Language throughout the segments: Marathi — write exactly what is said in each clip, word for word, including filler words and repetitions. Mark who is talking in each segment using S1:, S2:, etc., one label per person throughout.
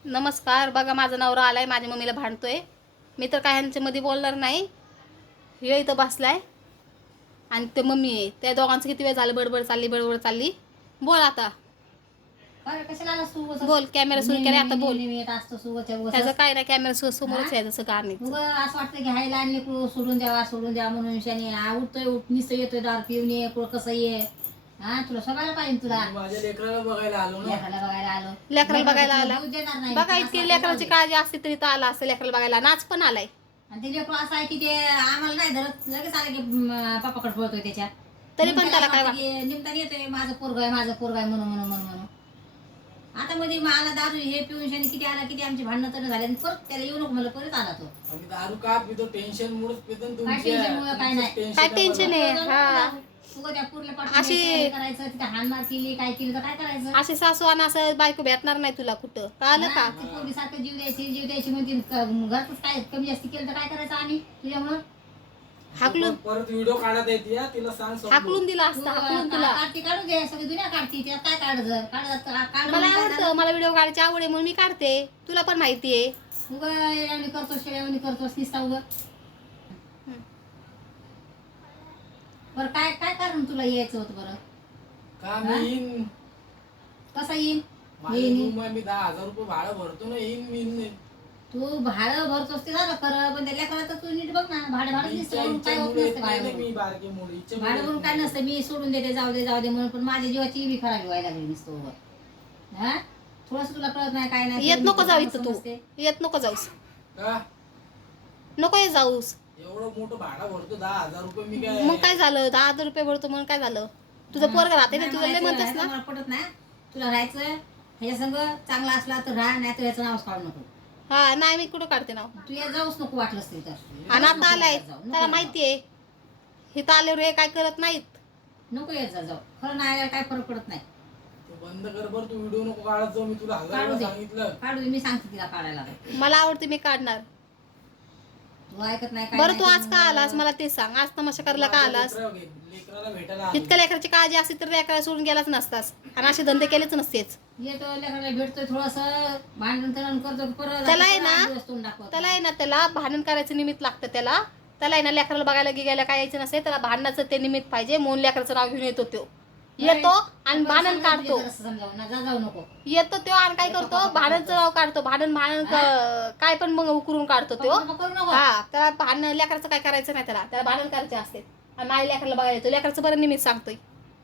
S1: नमस्कार. बघा माझा नवरा आलाय, माझ्या मम्मीला भांडतोय. मी तर काय ह्यांच्यामध्ये बोलणार नाही. हे इथं बसलाय आणि ते मम्मी आहे. त्या दोघांचं किती वेळ झालं बडबड चालली बडबड चालली. बोल आता. बोल, कॅमेरा सुरू केलाय आता बोल. त्याचं काय नाही, कॅमेरा समोरच आहे जसं गाणं.
S2: असं वाटतं की हायला आणि सोडून द्यावा सोडून द्यावा म्हणून शाने उठतोय उठ निसं येतोय दार पिऊन ये कसं ये. हा तुला सगळ्याला पाहिजे तुला.
S3: माझ्या लेकराला बघायला आलो ना.
S2: लेकराला बघायला आलो.
S1: लेकराला बघायला आला.
S2: देणार नाही.
S1: बघा इतकी लेकराची काळजी असते तरी तर आला असं लेकराला बघायला. नाच पण आलाय.
S2: आणि ते लेकरू असं आहे की ते आम्हाला नाही धरत लगेच आलं की पापाकडे पळतोय त्याच्या.
S1: तरी पण त्याला काय
S2: निमताना येतोय माझं पोरग आहे माझं पोरग आहे म्हणून म्हणून म्हणून म्हणून. आता मध्ये मला दारू हे पिऊन शाने किती आला किती आमची भांडणं तर झाले परत त्याला येऊ नको मला परत आला तो.
S3: आम्ही दारू का पितो टेन्शन मुळे पितो
S2: काय
S3: तुमच्या.
S2: टेन्शन मुळे काय नाही.
S1: काय टेन्शन आहे. हा
S2: अशी करायचं तिथे हानमार केली काय केली तर काय करायचं.
S1: असे सासू आणि असं बायको भेटणार नाही तुला कुठं. कळलं का?
S2: पोरगी सारखं जीव द्यायची जीव द्यायची म्हणते घरातच काय कमी जास्त केलं तर काय करायचं आम्ही तुझ्यामुळं.
S1: हाकलून
S3: परत व्हिडिओ काढत येते या तिला सांग समजून.
S1: हाकलून दिला असता. हाकलून तुला
S2: काढती काढून दे सगळी दुनिया काढती त्यात काय काढायचं काढ
S1: मला आवडतं. मला व्हिडिओ काढायची आवड आहे म्हणून मी काढते. तुला पण माहिती आहे.
S2: उगा येण्यावणी करतो शेळ्यावणी करतोस निसता उगा. बरं काय काय कारण तुला यायचं होतं बरं.
S3: का मी येईन
S2: कसा येईन
S3: माझ्या रूम आहे, मी दहा हजार रुपये भाडं भरतो ना. येईन मी येईन.
S2: तू भाडं भरतोस ते झालं खरं पण त्याला करायचं तू नीट बघ ना. भाडं भाडं दिसतं काय होत नसते भाडं
S3: मी बारकी मुली
S2: भाडं भरून काय नसतं. मी सोडून देते जाऊ दे जाऊ दे म्हणून पण माझ्या जीवाची बी खराबी व्हायला लागली दिसतो. हा थोडस तुला कळत नाही काय नाही.
S1: येत नको जाऊ इथं तू. येत नको जाऊस.
S3: का
S1: नको ये जाऊस.
S3: एवढं मोठं भाडं भरतो दहा हजार रुपये मी काय.
S1: मग काय झालं. दहा हजार रुपये भरतो म्हणून काय झालं. तुझं पोरग राहते ना. तुझं लय म्हणतेस ना.
S2: मला पटत नाही तुला राहायचं ह्याच्या संग चांगला असला तर राहा नाही तर याचं नावच काढू नको.
S1: हा नाही मी कुठं काढते नाव.
S2: तू या जाऊच नको वाटलंस तरी तर.
S1: आणि आता आलाय त्याला माहितीये हे तर आल्यावर हे काय करत नाहीत.
S2: नको येत जा जाऊ खरं नाही काय फरक पडत नाही.
S3: तू बंद कर बरं. तू व्हिडिओ नको काढत जाऊ. मी तुला हजार
S2: काढू
S3: वेळा
S2: दे
S3: सांगितलं.
S2: काढू दे मी सांगते तिला काढायला.
S1: मला आवडते मी काढणार.
S2: तू ऐकत नाही काय
S1: बरं तू
S2: नाही,
S1: आज का आलास मला ते सांग. आज तमाशा करायला का आलास.
S3: लेकराला भेटायला आलो.
S1: इतक्या लेकराची काळजी असती तर लेकराला सोडून गेलाच नसतास. आणि असे धंदे केलेच नसतेच.
S2: येतो लेकराला भेटतोय थोडस भांडण तरण करतो परत
S1: त्याला आहे ना
S2: दिवस तोंड दाखवतो.
S1: त्याला आहे ना त्याला भांडण करायचं निमित्त लागतं. त्याला त्याला आहे ना लेकराला बघायला गेला काय यायचं नसते. त्याला भांडणाचं ते निमित्त पाहिजे म्हणून लेकराचं नाव घेऊन येतो तो. येतो आणि भांडण काढतो.
S2: जाऊ नको
S1: येतो तो आणि काय करतो भांडणचं नाव काढतो. भांडण भांडण काय पण मग उकरून काढतो तो. हा त्याला भांडण लेकराचं काय करायचं नाही. त्याला त्याला भांडण करायचे असते. आणि माझ्या लेकराला बघायला येतो. लेकराचं बरं निमित्त सांगतोय.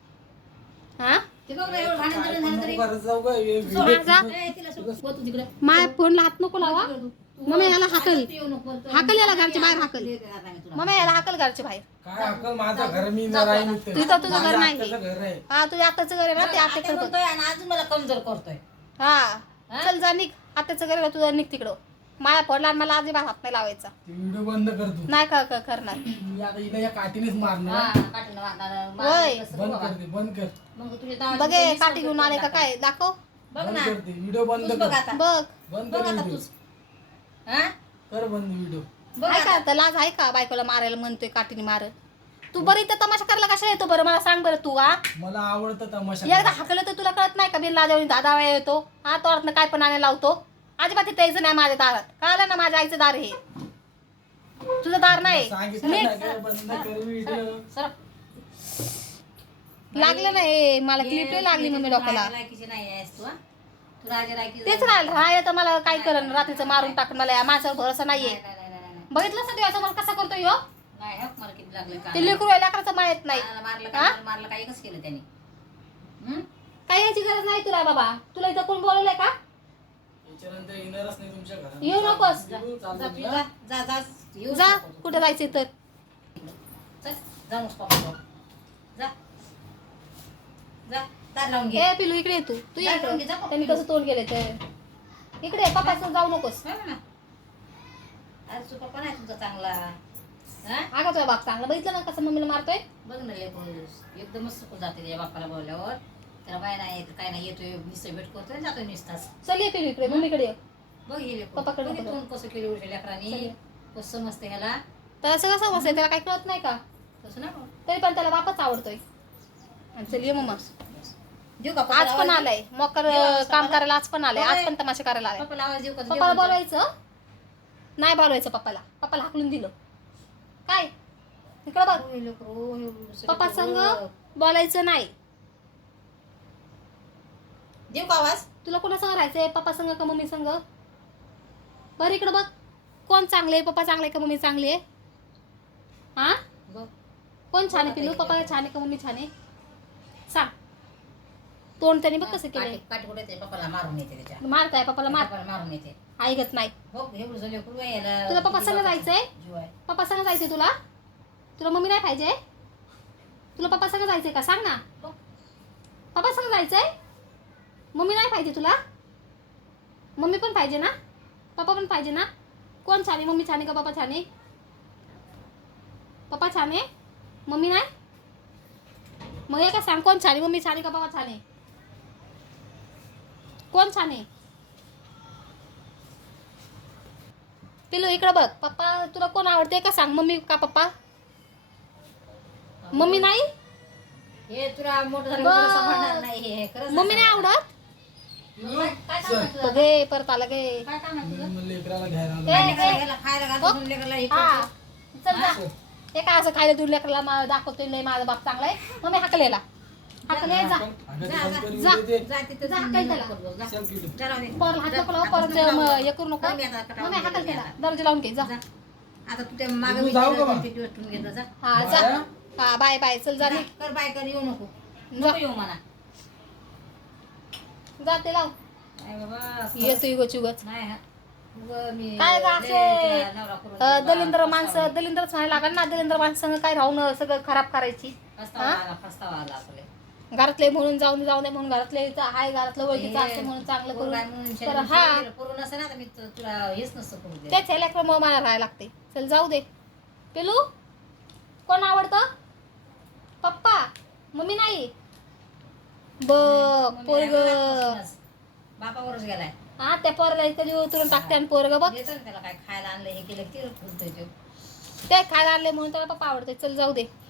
S1: हा
S2: ते बघ ना, एवढं भांडण तरी झालं तरी
S3: करत जाऊ का हे
S1: जा.
S3: व्हिडिओ.
S2: ए, तिला सोड, बघ तू तिकडं.
S1: माय फोनला हात नको लावा. मम्मी याला हाकल.
S2: येऊ नको बोलतो.
S1: हाकल याला घरच्या बाहेर हाकल.
S2: तुला.
S1: मम्मी याला हाकल घरच्या बाहेर.
S3: काय अक्कल माझं घर मी जरा आहे इथे.
S1: तुझं तुझं घर
S3: माझं
S1: नाही.
S3: आत्याचं घर आहे.
S1: हा तुझ्या आताचं घर आहे ना ते
S2: आता
S1: आत्याकडे बघ.
S2: बोलतोय आणि अजून मला कमजोर करतोय.
S1: हा चल जा निघ. आत्याचं घर आहे ना तुझं निघ तिकडं. माया पडला आणि मला अजिबात हात नाही लावायचा.
S3: ते व्हिडिओ बंद कर तू.
S1: नाही का का- करणार.
S3: मी आता इला या काठीनेच
S2: हा,
S3: मारणार.
S2: काठीनं मारणार,
S1: होय.
S2: मारणार कसं
S3: बंद
S2: बाबा.
S3: कर दे बंद कर.
S2: मग तुझ्या दावाची
S1: बघे
S2: पोरगी
S1: काठी
S2: सोडून
S1: घेऊन आले का
S2: टाका.
S1: काय दाखव.
S2: बघ
S3: बंद
S2: ना
S3: कर दे व्हिडिओ बंद
S2: तूच बघ
S3: कर.
S2: आता.
S1: बघ
S3: बंद
S2: बघ
S3: कर
S2: आता
S3: व्हिडिओ.
S2: तूच. हा?
S3: कर बंद व्हिडिओ.
S2: बघ
S1: काय
S2: आता.
S1: करता लाज आहे का बायकोला मारायला म्हणतोय काठीने मार. तू बरं इथं तमाशा करायला कशाला येतो बरं मला सांग बरं तू. हा
S3: मला आवडतं तमाशा
S1: एकदा
S3: करायला.
S1: हाकलं तर तुला कळत नाही का बिन लाजावणी दादा वेळा येतो. हा तोरातनं काय पण आणायला लावतो. अजिबात इथं यायचं नाही माझ्या दारात. कळलं ना माझ्या आईचं दार हे. तुझं दार नाही.
S3: सांगितलं
S1: नीट.
S3: ना, कर बंद कर व्हिडिओ.
S2: सरक.
S1: लागलं नाही मला क्लिप लागली मम्मी डोक्याला.
S2: राजा लायकीची नाही आहेस तू, हा? तू राजा लायकीची
S1: तेच
S2: नाही.
S1: राहिलं राहिलं तर मला काय करण रात्रीचं मारून टाकून मला या माझ्यावर भरोसा नाहीये.
S2: नाही, नाही, नाही, नाही, नाही.
S1: बघितलं सर तुझ्यासमोर कसा करतोय ह्यो.
S2: नाही, हक मला किती लागलं का?
S1: ते लेकरू आहे लेकराचं माहित नाही.
S2: मारलं मारलं
S1: हा?
S2: काय मारलं काय एकच केलं त्याने. हं?
S1: काही याची गरज नाही तुला बाबा. तुला इथं कोण बोलवलंय का.
S3: याच्यानंतर येणारच नाही तुमच्या घरात.
S1: येऊ नकोस.
S3: व्हिडिओ चालू
S2: जा
S3: आहे
S2: तू,
S3: ना?
S2: जा जा जा येऊ
S1: जा
S2: नको तू.
S1: कुठं जायचं तर.
S2: चल, जा नको पप्पा. जा जा दार लावून घे.
S1: ए पिलू इकडे ये तू. तू ये
S2: जा,
S1: इकडे.
S2: जा, जा.
S1: त्यांनी कसं तोंड केलं तर. इकडे पप्पा जाऊ नकोस.
S2: हो ना. आज तू पप्पा नाही तुझा चांगला. हा?
S1: आगा तुझा बाप चांगला बघितलं ना कसं मम्मीला मारतोय.
S2: बघ ना लेकरू एकदमच सुकून जाते त्याच्या बापाला बोलल्यावर. त्याला बाय नाही येत काय नाही येतोय निसं भेट करतोय जातोय निसताच.
S1: चल ये पिलू इकडे मम्मीकडे ये.
S2: बघ हे लेकरू
S1: पप्पाकडे
S2: बघ
S1: नको.
S2: तोंड कसं केलं उलट्या लेकरांनी.
S1: चल.
S2: कसं समजते ह्याला
S1: त्याला सगळं समजतंय त्याला काही कळत नाही का.
S2: तसं ना.
S1: तरी पण त्याला बापच आवडतोय. आणि चल ये मम्मा.
S2: देऊ का
S1: आज
S2: पप्पाला
S1: पण
S2: आवाज
S1: आलाय मोकर
S2: देऊ आवाज
S1: काम
S2: पप्पाला?
S1: करायला आज पण आलाय आज
S2: होय.
S1: पण तमाशा करायला
S2: देऊ?
S1: आलाय
S2: पप्पाला आवाज देऊ का
S1: पप्पाला
S2: जेवण कर.
S1: बोलवायचं नाही बोलवायचं पप्पाला पप्पाला हाकलून दिलं काय इकडं बघ
S2: होय लेकरू, हे सगळं
S1: पप्पा संग
S2: बघ.
S1: बोलायचं नाही
S2: देऊ का आवाज
S1: तुला कोणा संग राहायचंय पप्पा संग का मम्मी संग बरं इकडं बघ कोण चांगले आहे पप्पा चांगले का मम्मी चांगली आहे हा
S2: बघ.
S1: कोण छान आहे पिलू पप्पा छान आहे का मम्मी छान आहे सांग तोंड त्याने बघ कसं केलंय
S2: काठी काठी कुठे येते पप्पाला मारून येते त्याच्या
S1: मारताय पप्पाला मार
S2: पप्पाला मारून येते
S1: ऐकत नाही
S2: बघ हे उजं लेकरू आहे, याला
S1: तुला पप्पा संग जायचंय
S2: जीव आहे.
S1: पप्पा संग जायचंय तुला तुला मम्मी नाही पाहिजे तुला पप्पा संग जायचंय का सांग ना पप्पा संग जायचंय मम्मी नाही पाहिजे तुला मम्मी पण पाहिजे ना पप्पा पण पाहिजे ना कोण छान आहे मम्मी छान आहे का पप्पा छान आहे पप्पा छान आहे मम्मी नाही मग हे का सांग कोण छान आहे मम्मी छान आहे का पप्पा छान आहे कोण छान आहे पिलू इकडं बघ पप्पा तुला कोण आवडते का सांग मम्मी का पप्पा मम्मी नाही
S2: हे तुला मोठं झालं
S1: बघ.
S2: तुला सांभाळणार नाही हे खरंच
S1: मम्मी नाही
S2: सांभाळणार.
S1: आवडत
S2: काय काय काम आहे तुझं?
S1: तो घे परत आला घे
S2: काय काम आहे तुझं?
S3: मी लेकराला घ्यायला आलो.
S1: ए,
S2: लेकराला घ्यायला खायला घालतो,
S1: बघ.
S2: लेकराला हे
S1: हा
S2: करतो.
S1: चल जा हे काय असं खायला दूर लेकरला मा- दाखवतोय लय माझा बाप चांगला आहे मम्मी हाकलेला हाकले जा
S3: अगं ते
S2: जा,
S3: बंद
S2: जा,
S3: करून
S1: जा.
S3: दे ते.
S2: जा तिथं
S1: जा,
S2: जा,
S1: काय
S2: जा,
S1: त्याला?
S2: जा, जा.
S3: चल तिकडे.
S2: जा राहू दे.
S1: परत हात
S2: जा.
S1: नको लावू,
S2: आता
S1: परत
S2: नको
S1: म-
S2: लावू.
S1: हे करू नको
S2: जा, मी आता कटाळून
S1: मम्मी हाकल
S2: गेले
S1: केला
S2: आता.
S1: दरवाजा लावून घे जा
S2: जा. आता तू त्या मागं
S3: तू
S2: मी
S3: जाऊ
S2: तिला
S3: का
S2: दोन
S3: मग?
S2: तीन दिवस ठेवून घेतलं, जा.
S1: हा जा
S3: बाया?
S1: हा बाय बाय चल जा
S2: जा,
S1: निघ.
S2: कर बाय कर येऊ नको
S1: जा.
S2: नको येऊ म्हणा
S1: जा ते लाव
S2: नाही बाबा
S1: येतो युगच युगच
S2: नाही हा. उगं मी
S1: काय गं
S2: लय
S1: असे,
S2: तुला नवरा करून
S1: अ,
S2: दिला,
S1: दलिंद्र
S2: पस्तावा
S1: माणसं दलिंद्रच म्हणायला लागल ना दलिंद्र माणसं काय राहून सगळं खराब करायची
S2: पस्तावा
S1: हा?
S2: आला पस्तावा आला आपले
S1: घरातले म्हणून जाऊन जाऊ नये म्हणून घरातले इथं हाय घरातलं ओळखीचं असतं म्हणून चांगलं
S2: पोरं आहे
S1: करून
S2: म्हणून
S1: तर
S2: शरीर
S1: हा
S2: शरीर पोरं नसतं ना तर मी तु- तुला हेच नसतं करू दे
S1: तेच ह्याला मग मला राहायला लागते चल जाऊ दे पेलू कोण आवडतं पप्पा मम्मी नाही बघ पोरग
S2: बापावरच गेलाय
S1: हा त्या पोरला कधी उतरून टाकते आणि पोरग बघ
S2: देतो ना त्याला काय खायला आणलं हे केलं ते बोलतोय तो
S1: ते खायला आणले म्हणून त्याला पप्पा आवडते चल जाऊ दे